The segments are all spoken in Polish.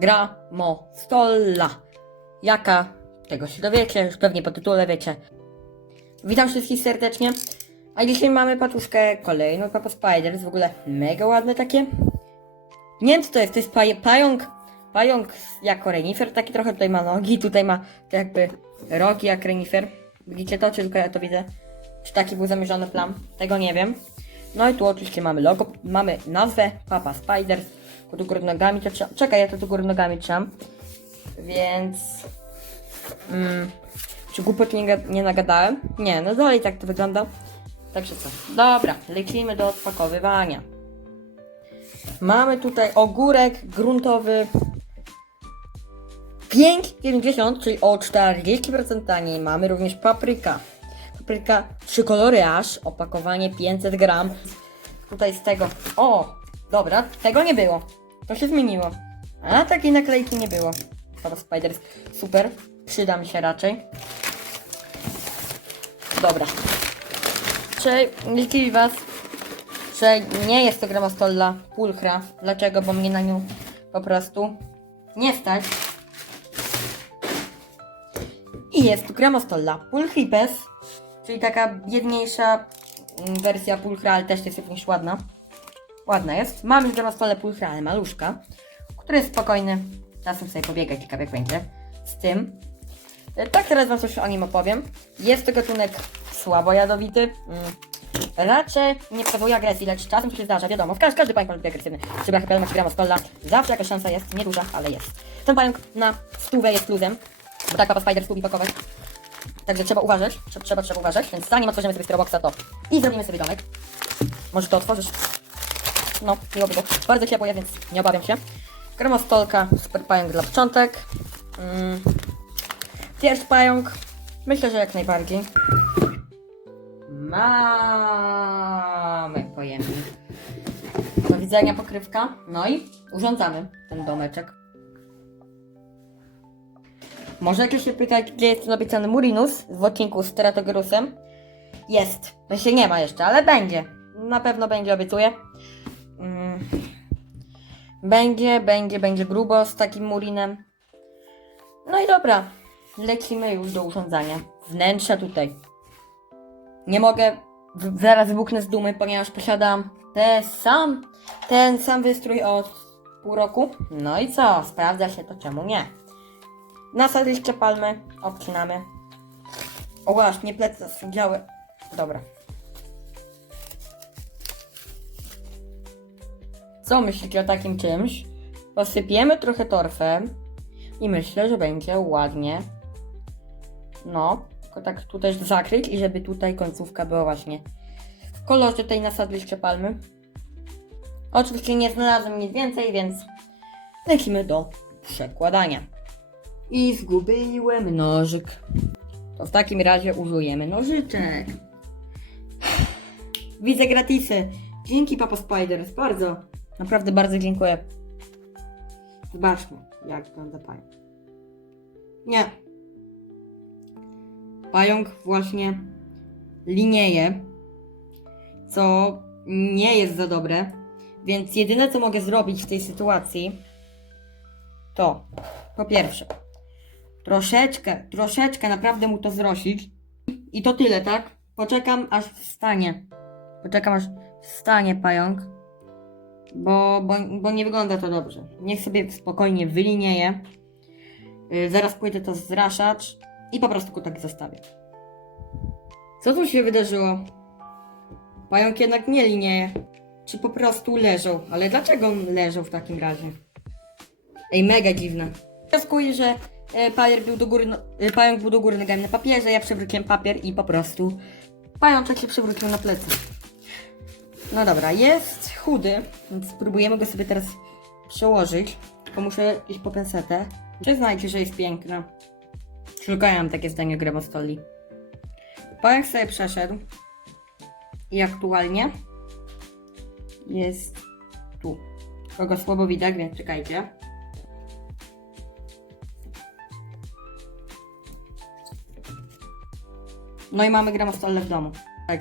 gramostola. Jaka? Tego się dowiecie, już pewnie po tytule wiecie. Witam wszystkich serdecznie. A dzisiaj mamy patuszkę kolejną Papa Spiders, w ogóle mega ładne takie. Nie wiem co to jest, to jest paj pająk, pająk jako renifer, taki trochę tutaj ma nogi, tutaj ma to jakby rogi jak renifer. Widzicie to, czy tylko ja to widzę? Czy taki był zamierzony plan? Tego nie wiem. No i tu oczywiście mamy logo, mamy nazwę Papa Spiders. Tu góry nogami to czekaj, ja to tu góry nogami trzymam. Więc... Mm, czy głupoty nie, nie nagadałem? Nie, no dalej tak to wygląda. Także co? Dobra, lecimy do odpakowywania. Mamy tutaj ogórek gruntowy 5,90, czyli o 40% taniej. Mamy również papryka. Papryka 3 kolory aż, opakowanie 500 gram. Tutaj z tego, o, dobra, tego nie było. To się zmieniło. A takiej naklejki nie było. Papa Spiders, super, przyda mi się raczej. Dobra. Czy dziwi was, że nie jest to gramastolla pulchra? Dlaczego? Bo mnie na nią po prostu nie stać. I jest tu gramastolla pulchripes, czyli taka biedniejsza mm, wersja pulchra, ale też jest również ładna. Ładna jest. Mamy gramastolę pulchra, ale maluszka, który jest spokojny. Czasem sobie pobiegać, ciekawe jak będzie z tym. E, Tak, teraz Wam coś o nim opowiem. Jest to gatunek słabo jadowity. Mm. Raczej nie przewuje agresji, lecz czasem się zdarza, wiadomo, w każdy, każdy pająk może być agresywny. Trzeba chyba macie grama stolla. Zawsze jakaś szansa jest, nieduża, ale jest. Ten pająk na stówę jest luzem, bo tak Papa Spider lubi pakować. Także trzeba uważać, trzeba, trzeba, uważać, więc zanim otworzymy sobie Spiroboxa to i zrobimy sobie domek. Może to otworzysz? No, miło by było. Bardzo ciepło więc nie obawiam się. Gromostolka, super pająk dla początek. Mm. Pierwszy pająk. Myślę, że jak najbardziej. Mamy pojemnik. Do widzenia pokrywka. No i urządzamy ten domeczek. Możecie się pytać, gdzie jest napisany Murinus w odcinku z Teratogyrusem. Jest. No się nie ma jeszcze, ale będzie. Na pewno będzie, obiecuję. Będzie, będzie, będzie grubo z takim Murinem. No i dobra, lecimy już do urządzania. Wnętrza tutaj. Nie mogę, zaraz wybuchnę z dumy, ponieważ posiadam ten sam, ten sam wystrój od pół roku. No i co, sprawdza się to, czemu nie. Nasadliście palmy, obcinamy. O właśnie, plecy zasędziały. Dobra. Co myślicie o takim czymś? Posypiemy trochę torfem i myślę, że będzie ładnie. No, tylko tak tu też zakryć i żeby tutaj końcówka była właśnie w kolorze tej nasadliście palmy. Oczywiście nie znalazłem nic więcej, więc lecimy do przekładania. I zgubiłem nożyk. To w takim razie użyjemy nożyczek. Widzę gratisy. Dzięki Papa Spiders, bardzo. Naprawdę bardzo dziękuję. Zobaczmy, jak wygląda pająk. Nie. Pająk właśnie linieje, co nie jest za dobre. Więc jedyne co mogę zrobić w tej sytuacji to po pierwsze troszeczkę, troszeczkę naprawdę mu to zrosić i to tyle, tak? Poczekam aż wstanie. Poczekam aż wstanie pająk, bo, bo, bo nie wygląda to dobrze. Niech sobie spokojnie wylinieje. Yy, zaraz pójdę to zraszać i po prostu go tak zostawię. Co tu się wydarzyło? Pająk jednak nie linieje. Czy po prostu leżał? Ale dlaczego leżał w takim razie? Ej, mega dziwne. Wnioskuję, że e, papier był do góry, no, e, pająk był do góry nogami na papierze, ja przewróciłem papier i po prostu pajączek się przewrócił na plecy. No dobra, jest chudy, więc spróbujemy go sobie teraz przełożyć. Tylko muszę iść po pensetę. Przyznajcie, że jest piękna. Szukałem takie zdanie o stoli. Pająk sobie przeszedł. I aktualnie jest tu. Kogo słabo widać, więc czekajcie. No i mamy gramostolę w domu. Tak.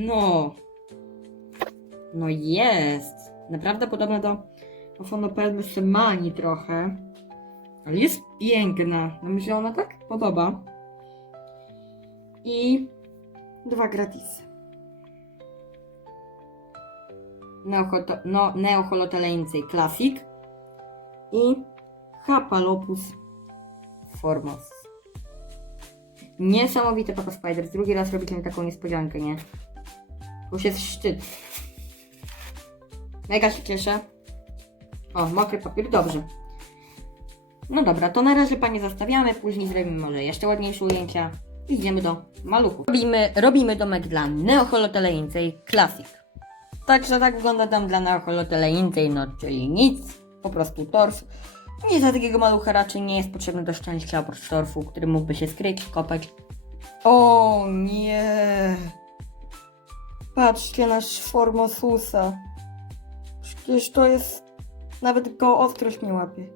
No. No jest. Naprawdę podobne do Ofonopelmy się mani trochę. Ale jest piękna. No mi się ona tak podoba. I dwa gratisy. Neohoto, no, Classic i Hapalopus Formos. Niesamowite Papa Spiders. Drugi raz robicie mi taką niespodziankę, nie? Już jest szczyt. Mega się cieszę. O, mokry papier, dobrze. No dobra, to na razie Panie zostawiamy, później zrobimy może jeszcze ładniejsze ujęcia. Idziemy do maluchów. Robimy, robimy domek dla neoholoteleńcej Classic. Także tak wygląda dom dla neoholoteleńcej, no czyli nic, po prostu torf. Nic dla takiego malucha raczej nie jest potrzebny do szczęścia oprócz torfu, który mógłby się skryć, kopać. O nie! Patrzcie na Formosusa. Przecież to jest... Nawet go ostrość nie łapie.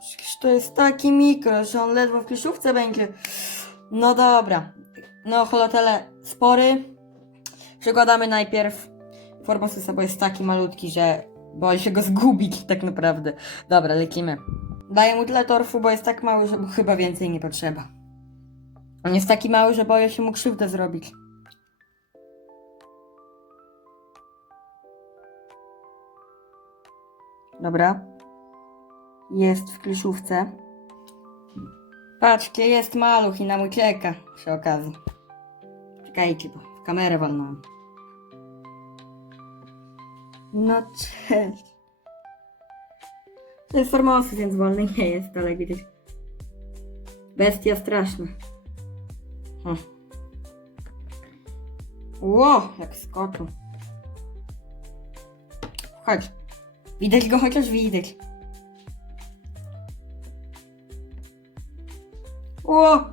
Przecież to jest taki mikro, że on ledwo w kliszówce będzie. No dobra. No, holotele spory. Przekładamy najpierw Formosusa, bo jest taki malutki, że boję się go zgubić tak naprawdę. Dobra, lecimy. Daję mu tyle torfu, bo jest tak mały, że mu chyba więcej nie potrzeba. On jest taki mały, że boję się mu krzywdę zrobić. Dobra. Jest w kliszówce. Patrzcie, jest maluch i nam ucieka przy okazji. Czekajcie, bo w kamerę walnąłem. No cześć. To jest formosy, więc wolny nie jest, ale widać. Bestia straszna. Ło, jak skoczył. Chodź. Widać go chociaż widać. Ło!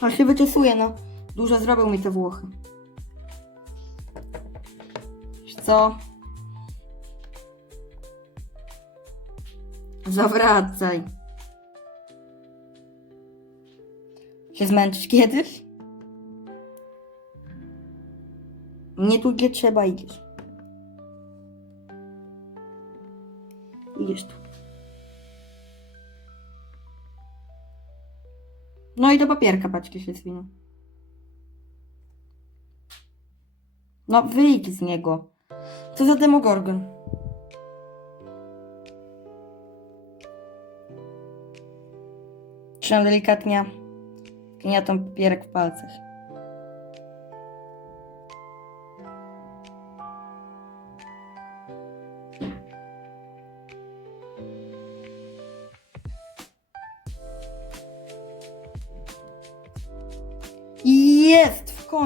A się wyczesuje, no. Dużo zrobił mi te Włochy. Wiesz co? Zawracaj. Się zmęczysz kiedyś? Nie tu, gdzie trzeba idziesz. Idziesz tu. No i do papierka paczki się zwiną. No wyjdź z niego. Co za demogorgon? Trzymam delikatnie gniatą papierek w palcach.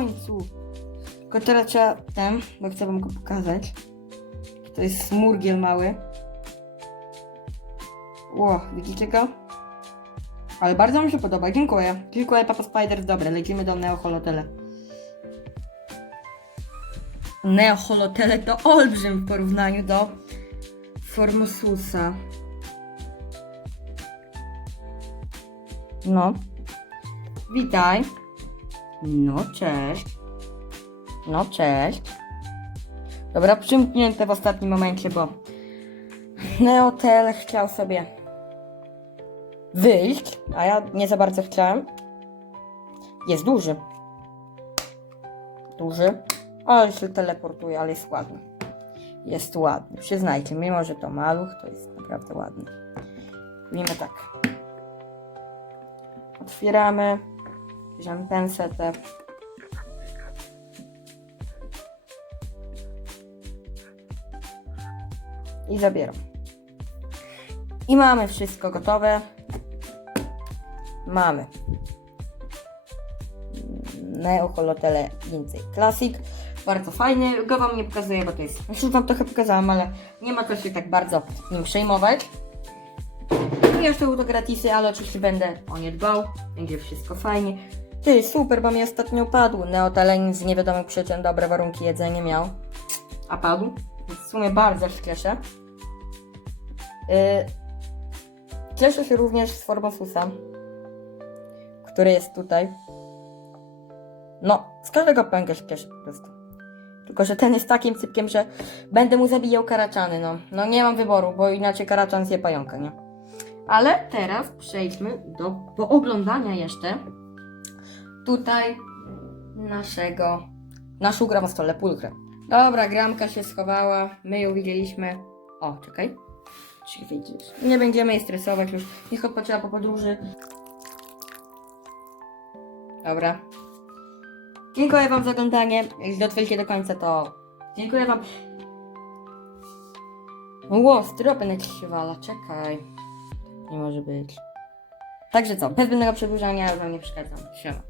Końcu! Tylko teraz trzeba ten, bo chcę wam go pokazać. To jest smurgiel mały. Ło, widzicie go? Ale bardzo mi się podoba, dziękuję. Dziękuję Papa Spider, dobra, lecimy do Neoholotele. Neoholotele to olbrzym w porównaniu do Formosusa. No. Witaj. No, cześć. No, cześć. Dobra, przymknięte w ostatnim momencie, bo Neotel chciał sobie wyjść, a ja nie za bardzo chciałem. Jest duży. Duży. Ale się teleportuje, ale jest ładny. Jest ładny. Przyznajcie, mimo że to maluch, to jest naprawdę ładny. Robimy tak. Otwieramy. Bierzemy pensetę. I zabieram. I mamy wszystko gotowe. Mamy Neoholotele Lincej Classic. Bardzo fajny. Go wam nie pokazuję, bo to jest. Już wam trochę pokazałam, ale nie ma co się tak bardzo nim przejmować. I jeszcze był to gratisy, ale oczywiście będę o nie dbał. Będzie wszystko fajnie. Ty, super, bo mi ostatnio padł. Neotalen z niewiadomych przyczyn dobre warunki jedzenia miał. A padł. W sumie bardzo się cieszę. Yy, cieszę się również z Formosusa, który jest tutaj. No, z każdego pęka się cieszę po prostu. Tylko, że ten jest takim cypkiem, że będę mu zabijał karaczany, no. No nie mam wyboru, bo inaczej karaczan zje pająka, nie? Ale teraz przejdźmy do pooglądania jeszcze tutaj naszego, naszą gram na stole, pulchrę. Dobra, gramka się schowała, my ją widzieliśmy. O, czekaj. Czy widzisz? Nie będziemy jej stresować już. Niech odpoczywa po podróży. Dobra. Dziękuję Wam za oglądanie. Jeśli dotrwaliście do końca, to dziękuję Wam. Ło, styropy na się wala, czekaj. Nie może być. Także co, bez zbędnego przedłużania, Wam nie przeszkadzam. Siema.